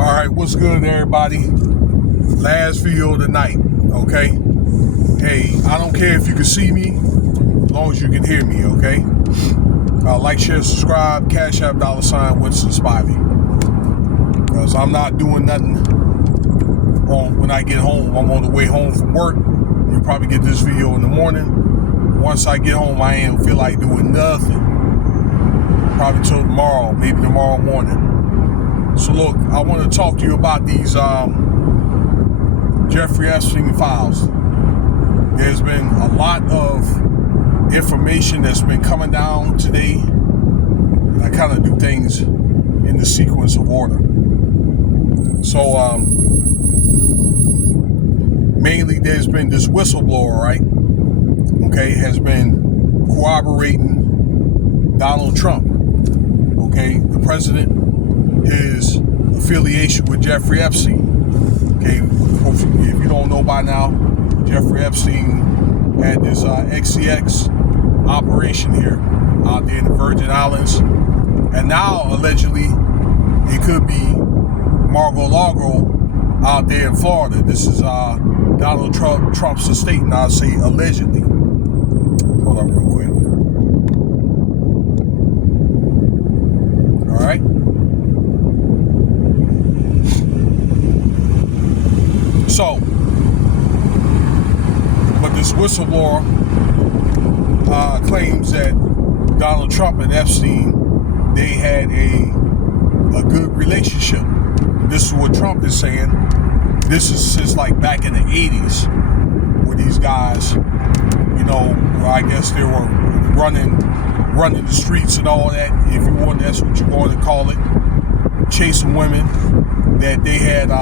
All right, what's good, everybody? Last video of the night, okay? Hey, I don't care if you can see me, as long as you can hear me, okay? Like, share, subscribe, Cash App, $ Winston Spivey. Because I'm not doing nothing when I get home. I'm on the way home from work. You'll probably get this video in the morning. Once I get home, I ain't feel like doing nothing. Probably till tomorrow, maybe tomorrow morning. So look, I want to talk to you about these Jeffery Epstien files. There's been a lot of information that's been coming down today. And I kind of do things in the sequence of order. So mainly there's been this whistleblower, right? Okay, has been corroborating Donald Trump. Okay, the president, his affiliation with Jeffrey Epstien. Okay, if you don't know by now, Jeffrey Epstien had this XCX operation here out there in the Virgin Islands, and now allegedly it could be Mar-a-Lago out there in Florida. This is Donald Trump's estate, and I'll say allegedly. Hold on real quick. All right. So, but this whistleblower claims that Donald Trump and Epstein, they had a good relationship. This is what Trump is saying. This is since like back in the 80s, where these guys, you know, I guess they were running the streets and all that, if you want, that's what you want to call it, chasing women, that they had,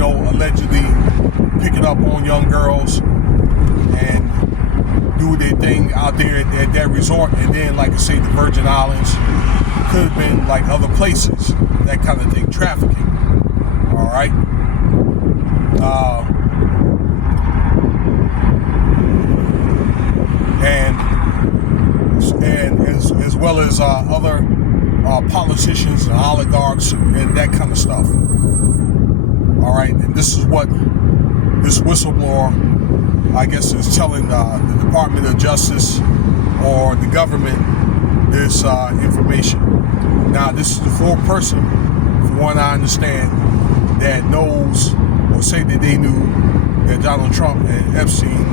allegedly picking up on young girls and do their thing out there at that resort. And then, like I say, the Virgin Islands, could have been like other places, that kind of thing, trafficking. All right. And as well as other politicians and oligarchs and that kind of stuff. All right, and this is what this whistleblower, I guess, is telling the Department of Justice or the government this information. Now, this is the fourth person, from what I understand, that knows or say that they knew that Donald Trump and Epstein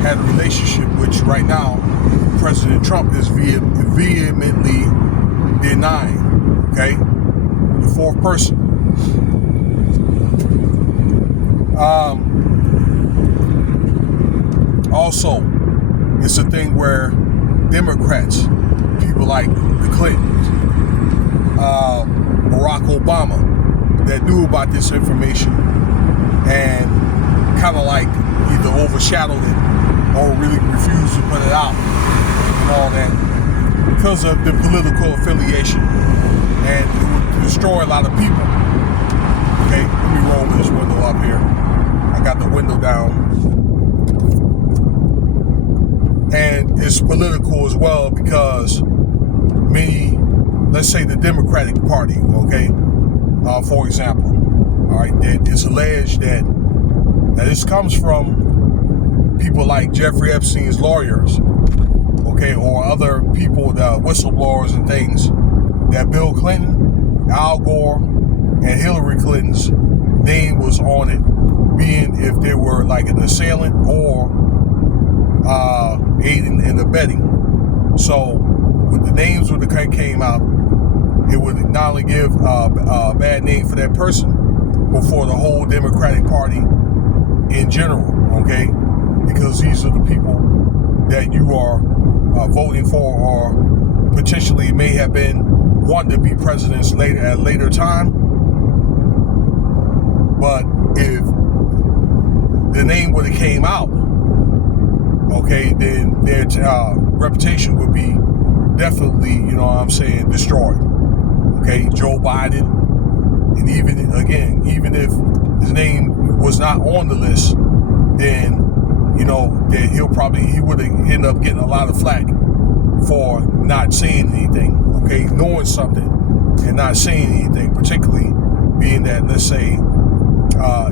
had a relationship, which right now President Trump is vehemently denying. Okay, the fourth person. Also, it's a thing where Democrats, people like the Clintons, Barack Obama, that knew about this information and kind of like either overshadowed it or really refused to put it out and all that because of the political affiliation, and it would destroy a lot of people. Okay, let me roll this window up here. I got the window down. And it's political as well because many, let's say the Democratic Party, okay, for example, all right, that it's alleged that this comes from people like Jeffrey Epstein's lawyers, okay, or other people, the whistleblowers and things, that Bill Clinton, Al Gore, and Hillary Clinton's name was on it, being if they were like an assailant or aiding and abetting. So when the names would have came out, it would not only give a bad name for that person, but for the whole Democratic Party in general, okay? Because these are the people that you are voting for, or potentially may have been wanting to be presidents at a later time. But if the name would have came out, okay, then their reputation would be definitely, destroyed. Okay, Joe Biden, and even if his name was not on the list, then, that he would end up getting a lot of flack for not saying anything, okay, knowing something and not saying anything, particularly being that, let's say,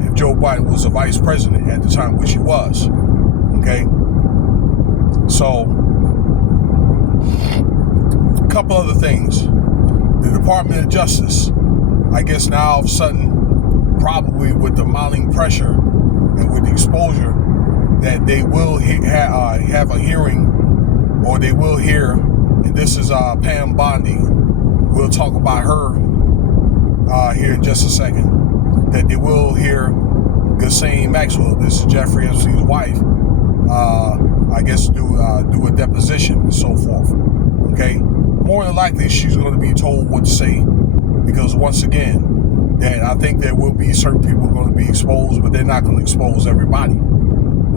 if Joe Biden was a vice president at the time, which he was, okay? So, a couple other things. The Department of Justice, I guess now all of a sudden, probably with the mounting pressure and with the exposure, that they will have a hearing, or they will hear, and this is Pam Bondi. We'll talk about her here in just a second. That they will hear Ghislaine Maxwell. This is Jeffery Epstien's wife. I guess do a deposition and so forth. Okay, more than likely she's going to be told what to say, because once again, that I think there will be certain people going to be exposed, but they're not going to expose everybody.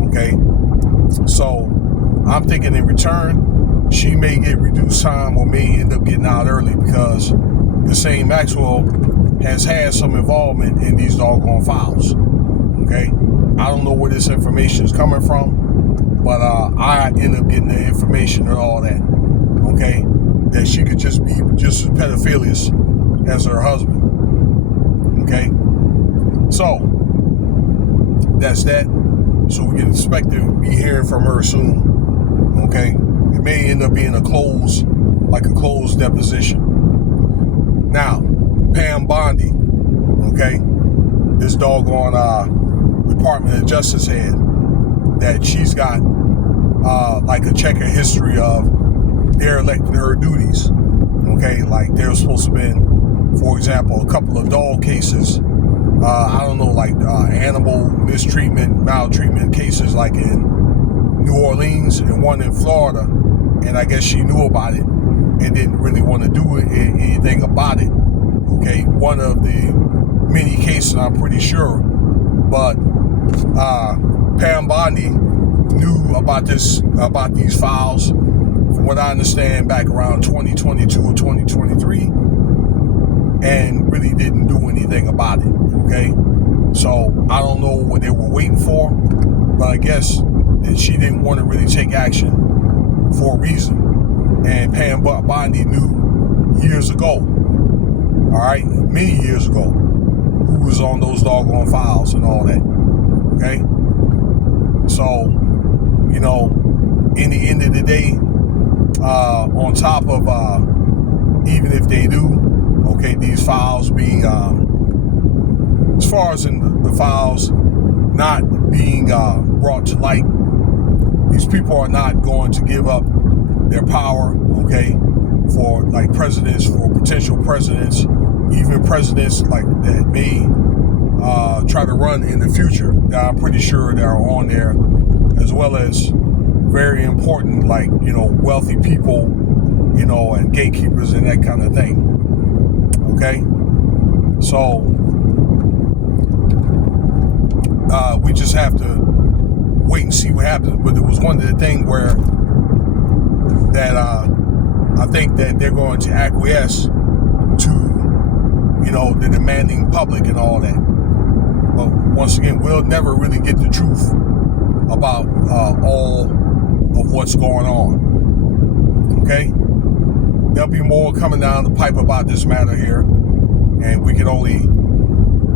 Okay, so I'm thinking in return, she may get reduced time or may end up getting out early, because Ghislaine Maxwell has had some involvement in these doggone files. Okay, I don't know where this information is coming from, but I end up getting the information and all that. Okay, that she could just be just as pedophilous as her husband. Okay, so that's that. So we can expect to be hearing from her soon. Okay, it may end up being a closed deposition. Now, Pam Bondi, okay, this doggone Department of Justice head, that she's got like a checkered history of derelict her duties. Okay, like there was supposed to have been, for example, a couple of dog cases. I don't know, like animal mistreatment, maltreatment cases, like in New Orleans and one in Florida. And I guess she knew about it and didn't really want to do anything about it. Okay, one of the many cases, I'm pretty sure. But Pam Bondi knew about these files, from what I understand, back around 2022 or 2023, and really didn't do anything about it. Okay, so I don't know what they were waiting for, but I guess that she didn't want to really take action for a reason. And Pam Bondi knew years ago, all right, many years ago, who was on those doggone files and all that. Okay, so, you know, in the end of the day, on top of even if they do, okay, these files being as far as in the files not being brought to light, these people are not going to give up their power, okay, for like presidents, for potential presidents, even presidents like that may try to run in the future. That I'm pretty sure they are on there, as well as very important, like, you know, wealthy people, you know, and gatekeepers and that kind of thing. Okay, so we just have to wait and see what happens. But it was one of the things where that I think that they're going to acquiesce to, you know, the demanding public and all that. But once again, we'll never really get the truth about all of what's going on. Okay, there'll be more coming down the pipe about this matter here, and we can only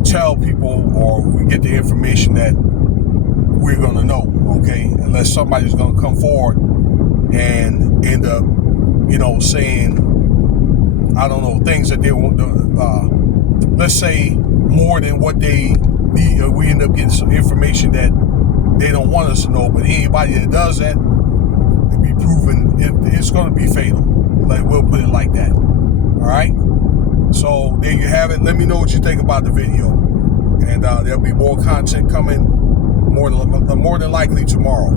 tell people, or we get the information that we're going to know, okay, unless somebody's going to come forward and end up, you know, saying, I don't know, things that they want to, let's say, more than what they need. We end up getting some information that they don't want us to know, but anybody that does that, it'll be proven, it's going to be fatal. Like, we'll put it like that. All right? So there you have it. Let me know what you think about the video. And there'll be more content coming more than likely tomorrow.